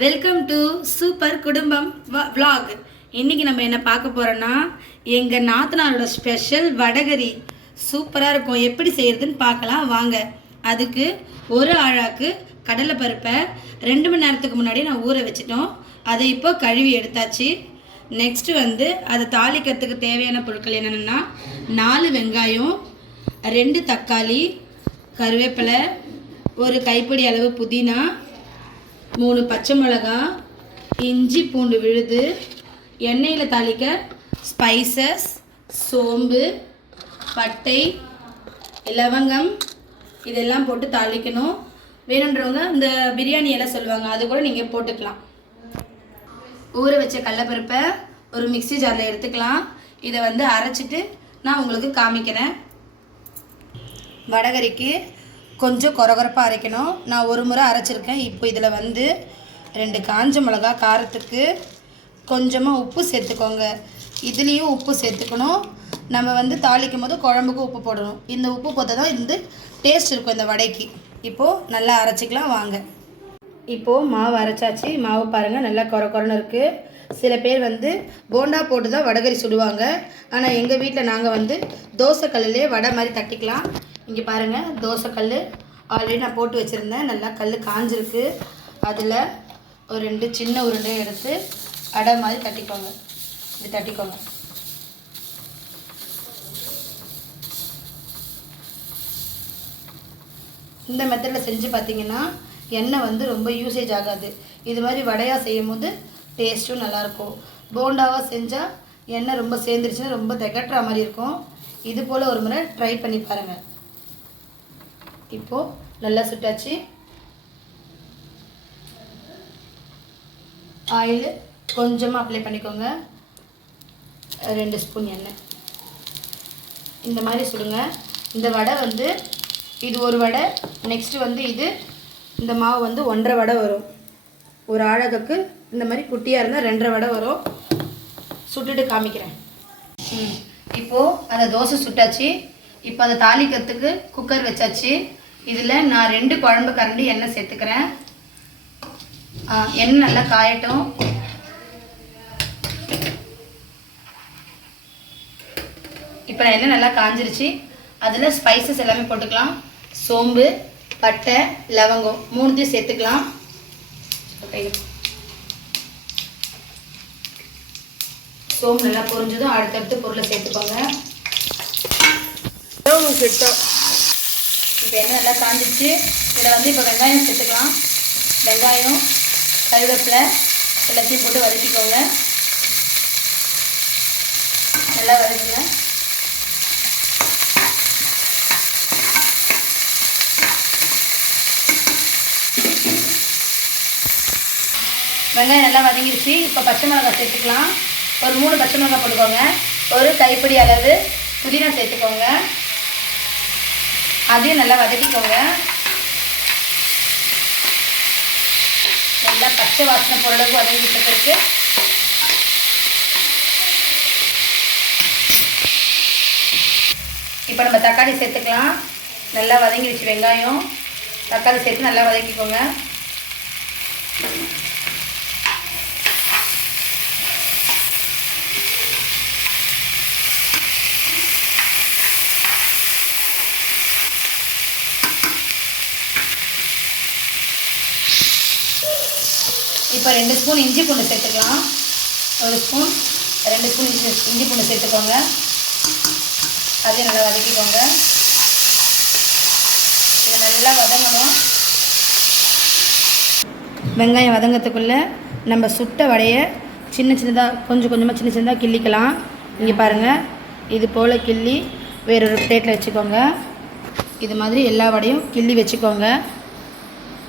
Welcome to super குடும்பம் vlog இன்றைக்கி நம்ம என்ன பார்க்க போகிறோன்னா எங்கள் நாத்தனாரோட ஸ்பெஷல் வடகரி சூப்பராக இருக்கும். எப்படி செய்கிறதுன்னு பார்க்கலாம். வாங்க. அதுக்கு ஒரு ஆழாக்கு கடலை பருப்பை ரெண்டு மணி நேரத்துக்கு முன்னாடி நான் ஊற வச்சிட்டோம். அதை இப்போ கழுவி எடுத்தாச்சு. நெக்ஸ்ட்டு வந்து அதை தாளிக்கிறதுக்கு தேவையான பொருட்கள் என்னென்னா நாலு வெங்காயம் ரெண்டு தக்காளி கருவேப்பிலை ஒரு கைப்பிடி அளவு புதினா மூணு பச்சை மிளகா இஞ்சி பூண்டு விழுது எண்ணெயில் தாளிக்க ஸ்பைசஸ் சோம்பு பட்டை லவங்கம் இதெல்லாம் போட்டு தாளிக்கணும். வேணுன்றவங்க இந்த பிரியாணி எல்லாம் சொல்லுவாங்க அது கூட நீங்கள் போட்டுக்கலாம். ஊற வச்ச கடலப்பருப்பை ஒரு மிக்ஸி ஜாரில் எடுத்துக்கலாம். இதை வந்து அரைச்சிட்டு நான் உங்களுக்கு காமிக்கிறேன். வடகரிக்கு கொஞ்சம் கொரகொரப்பாக அரைக்கணும். நான் ஒரு முறை அரைச்சிருக்கேன். இப்போ இதில் வந்து ரெண்டு காஞ்ச மிளகா காரத்துக்கு கொஞ்சமாக உப்பு சேர்த்துக்கோங்க. இதுலேயும் உப்பு சேர்த்துக்கணும். நம்ம வந்து தாளிக்கும் போது குழம்புக்கு உப்பு போடணும். இந்த உப்பு போட்டால் தான் இந்த டேஸ்ட் இருக்கும் இந்த வடைக்கு. இப்போது நல்லா அரைச்சிக்கலாம். வாங்க. இப்போது மாவு அரைச்சாச்சு. மாவு பாருங்கள் நல்லா கொர கொரன்னு இருக்குது சில பேர் வந்து போண்டா போட்டு தான் வடகரி சுடுவாங்க. ஆனால் எங்கள் வீட்டில் நாங்கள் வந்து தோசை கல்லிலே வடை மாதிரி தட்டிக்கலாம். இங்கே பாருங்கள் தோசைக்கல் ஆல்ரெடி நான் போட்டு வச்சுருந்தேன். நல்லா கல் காஞ்சிருக்கு. அதில் ஒரு ரெண்டு சின்ன உருண்டையை எடுத்து அடை மாதிரி தட்டிக்கோங்க. இது தட்டிக்கோங்க. இந்த மெத்தடில் செஞ்சு பார்த்தீங்கன்னா எண்ணெய் வந்து ரொம்ப யூசேஜ் ஆகாது. இது மாதிரி வடையாக செய்யும் போது டேஸ்ட்டும் நல்லாயிருக்கும் போண்டாவாக செஞ்சால் எண்ணெய் ரொம்ப சேர்ந்துருச்சுன்னா ரொம்ப திகட்டுற மாதிரி இருக்கும். இது போல் ஒரு முறை ட்ரை பண்ணி பாருங்கள் இப்போது நல்லா சுட்டாச்சு. ஆயில் கொஞ்சமாக அப்ளை பண்ணிக்கோங்க. ரெண்டு ஸ்பூன் எண்ணெய். இந்த மாதிரி சுடுங்க. இந்த வடை வந்து இது ஒரு வடை நெக்ஸ்ட்டு வந்து இது இந்த மாவு வந்து ஒன்றரை வடை வரும். ஒரு ஆழகுக்கு இந்த மாதிரி குட்டியாக இருந்தால் ரெண்டரை வடை வரும். சுட்டுட்டு காமிக்கிறேன். ம். இப்போது அந்த தோசை சுட்டாச்சு. இப்போ அதை தாளிக்கிறதுக்கு குக்கர் வச்சாச்சு. இதில் நான் ரெண்டு குழம்பு கரண்டி எண்ணெய் சேர்த்துக்கிறேன். எண்ணெய் நல்லா காயட்டும். இப்போ நான் எண்ணெய் நல்லா காஞ்சிருச்சு. அதில் ஸ்பைசஸ் எல்லாமே போட்டுக்கலாம். சோம்பு பட்டை லவங்கம் மூணுத்தையும் சேர்த்துக்கலாம். சோம்பு நல்லா பொரிஞ்சதும் அடுத்தடுத்து பொருளை சேர்த்துக்கோங்க. இப்போ எண்ணெய் நல்லா காஞ்சிச்சு. இதில் வந்து இப்போ வெங்காயம் சேர்த்துக்கலாம். வெங்காயம் கருவேப்பிலை எல்லாத்தையும் போட்டு வதக்கிக்கோங்க. நல்லா வதக்குங்க. வெங்காயம் நல்லா வதங்கிருச்சு. இப்போ பச்சை மிளகாய் சேர்த்துக்கலாம். ஒரு மூணு பச்சை மிளகாய் போட்டுக்கோங்க. ஒரு கைப்பிடி அளவு புதினா சேர்த்துக்கோங்க. அதையும் நல்லா வதக்கிக்கோங்க. நல்லா பச்சை வாசனை போகிற வதங்கிட்டு இருக்கு இப்போ நம்ம தக்காளி சேர்த்துக்கலாம். நல்லா வதங்கிடுச்சு வெங்காயம் தக்காளி சேர்த்து நல்லா வதக்கிக்கோங்க. இப்போ ரெண்டு ஸ்பூன் இஞ்சி பூண்டு சேர்த்துக்கலாம். ஒரு ஸ்பூன் ரெண்டு ஸ்பூன் இஞ்சி இஞ்சி பூண்டு சேர்த்துக்கோங்க. அதையும் நல்லா வதக்கிக்கோங்க. இதை நல்லா வதங்கணும். வெங்காயம் வதங்கிறதுக்குள்ளே நம்ம சுட்ட வடையை சின்ன சின்னதாக கொஞ்சம் கொஞ்சமாக சின்ன சின்னதாக கிள்ளிக்கலாம். இங்கே பாருங்கள் இது போல் கிள்ளி வேறொரு பிளேட்டில் வச்சுக்கோங்க. இது மாதிரி எல்லா வடையும் கிள்ளி வச்சுக்கோங்க.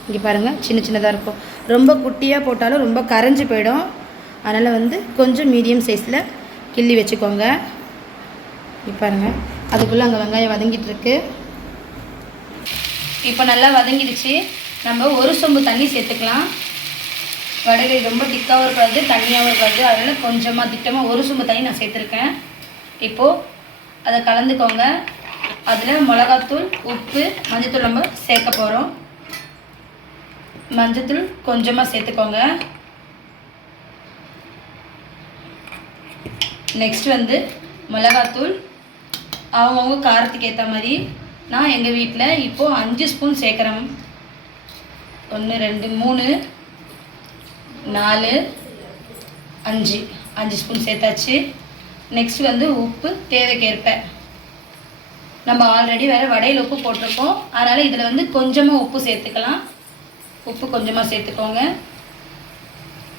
இங்கே பாருங்கள் சின்ன சின்னதாக இருக்கும். ரொம்ப குட்டியாக போட்டாலும் ரொம்ப கரைஞ்சி போயிடும். அதனால் வந்து கொஞ்சம் மீடியம் சைஸில் கிள்ளி வச்சுக்கோங்க. இப்போ பாருங்கள் அதுக்குள்ளே அங்கே வெங்காயம் வதங்கிட்டுருக்கு இப்போ நல்லா வதங்கிடுச்சு. நம்ம ஒரு சொம்பு தண்ணி சேர்த்துக்கலாம். வடகை ரொம்ப திக்காகவும் இருக்காது தண்ணியாகவும் இருக்காது. அதனால் கொஞ்சமாக திட்டமாக ஒரு சொம்பு தண்ணி நான் சேர்த்துருக்கேன். இப்போது அதை கலந்துக்கோங்க. அதில் மிளகாத்தூள் உப்பு மஞ்சத்தூள் நம்ம சேர்க்க போகிறோம் மஞ்சத்தூள் கொஞ்சமாக சேர்த்துக்கோங்க. நெக்ஸ்ட் வந்து மிளகாத்தூள். அவங்கவுங்க காரத்துக்கு ஏற்ற மாதிரி நான் எங்கள் வீட்டில் இப்போது அஞ்சு ஸ்பூன் சேர்க்குறேன். ஒன்று ரெண்டு மூணு நாலு அஞ்சு. அஞ்சு ஸ்பூன் சேர்த்தாச்சு. நெக்ஸ்ட் வந்து உப்பு தேவைக்கேற்ப. நம்ம ஆல்ரெடி வேறு வடையில் உப்பு போட்டிருக்கோம். அதனால் இதில் வந்து கொஞ்சமாக உப்பு சேர்த்துக்கலாம். உப்பு கொஞ்சமாக சேர்த்துக்கோங்க.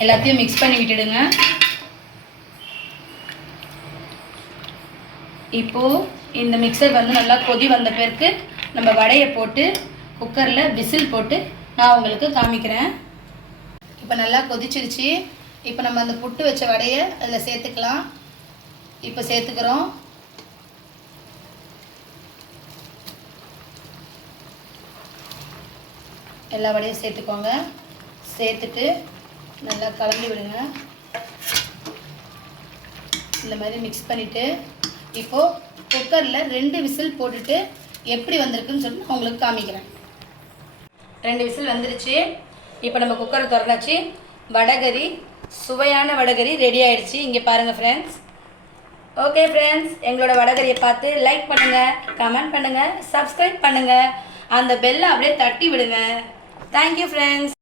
எல்லாத்தையும் மிக்ஸ் பண்ணி விட்டுடுங்க. இப்போது இந்த மிக்சர் வந்து நல்லா கொதி வந்த பிறகு நம்ம வடையை போட்டு குக்கரில் விசில் போட்டு நான் உங்களுக்கு காமிக்கிறேன். இப்போ நல்லா கொதிச்சிருச்சு. இப்போ நம்ம அந்த புட்டு வச்ச வடையை அதில் சேர்த்துக்கலாம். இப்போ சேர்த்துக்கிறோம். எல்லா வடையும் சேர்த்துக்கோங்க. சேர்த்துட்டு நல்லா கலந்து விடுங்க. இந்த மாதிரி மிக்ஸ் பண்ணிவிட்டு இப்போது குக்கரில் ரெண்டு விசில் போட்டுட்டு எப்படி வந்திருக்குன்னு சொல்லி நான் உங்களுக்கு காமிக்கிறேன். ரெண்டு விசில் வந்துருச்சு. இப்போ நம்ம குக்கரை திறந்தாச்சு. வடகரி சுவையான வடகரி ரெடி ஆயிடுச்சு. இங்கே பாருங்கள் ஃப்ரெண்ட்ஸ் ஓகே ஃப்ரெண்ட்ஸ் எங்களோட வடகரியை பார்த்து லைக் பண்ணுங்கள் கமெண்ட் பண்ணுங்கள் சப்ஸ்கிரைப் பண்ணுங்கள் அந்த பெல்லை அப்படியே தட்டி விடுங்க. Thank you friends